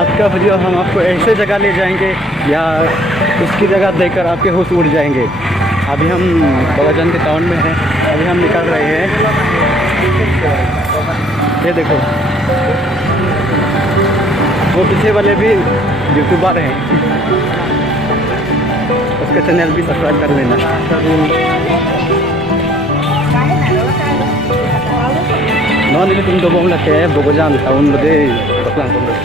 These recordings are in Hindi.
आज का वीडियो हम आपको ऐसे जगह ले जाएंगे या उसकी जगह देखकर आपके होश उड़ जाएंगे। अभी हम बगाजान के टाउन में हैं, अभी हम निकल रहे हैं। ये देखो, वो पीछे वाले भी यूट्यूबर हैं, उसका चैनल भी सब्सक्राइब कर लेना। Non ini tim dobong lah kayak Bogojaan tahun berde baklang pondok.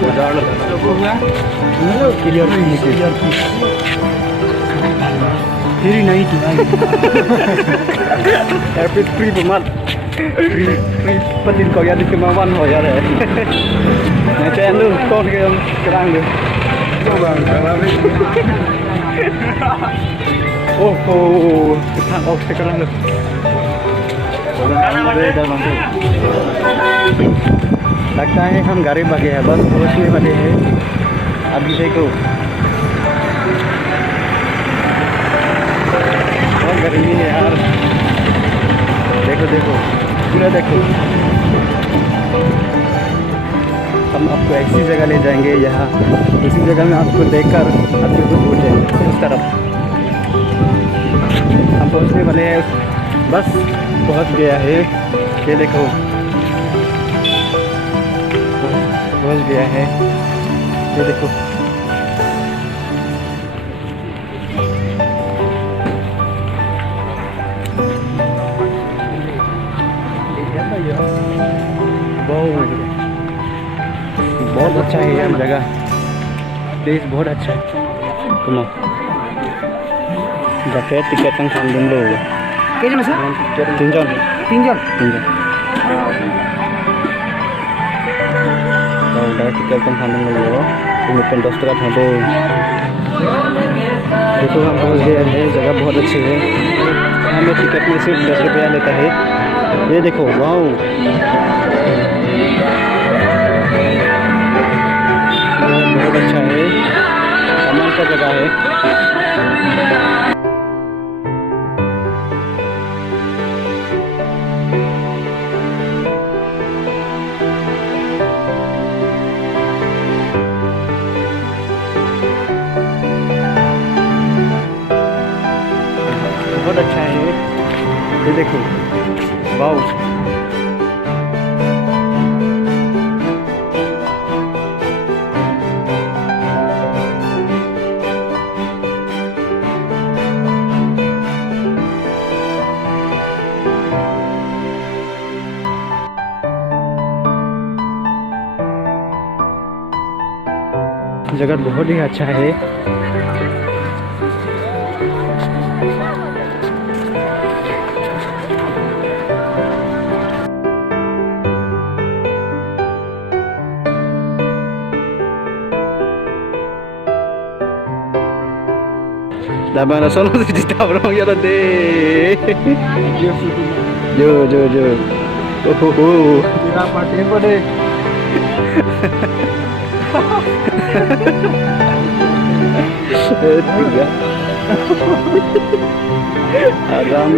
Bogojaan lah. Clear ini clear. Kiri naik tu naik. Airport free pemat. Free petin kau yang di kemauan ho ya deh. Nanti anu kau yang kerang deh. Oh, kita sekarang deh. लगता है हम गाड़ी भागे हैं, बस पहुँचने वाले हैं। अभी देखो बहुत गर्मी है यार, देखो देखो पूरा देखो। हम आपको ऐसी जगह ले जाएंगे, यहाँ इसी जगह में आपको देखकर आपके कुछ उठे उस तरफ हम पहुँचने वाले हैं। बस पहुंच गया है, ये देखो पहुंच गया है, ये देखो। बहुत अच्छा है यह जगह, प्लेस बहुत अच्छा है। तुम जाके टिकट तंग खान दिन लोग Kayaknya masuk? Tinjau. Tinjau. Kalau udah ticket kan खाने में लो, ini pendostra होते। देखो हम पहुँच गए हैं, जगह बहुत अच्छी है। हमें टिकट में सिर्फ 10 रुपया लेता है। ये देखो, वाओ, बहुत अच्छा है, कमाल का जगह है। बहुत अच्छा है ये देखो, वाओ। जगह बहुत ही अच्छा है। Dapat nasional sih di tabrong ya tadi. Jo. Oh. Kita pakai apa deh? Tiga. Adam.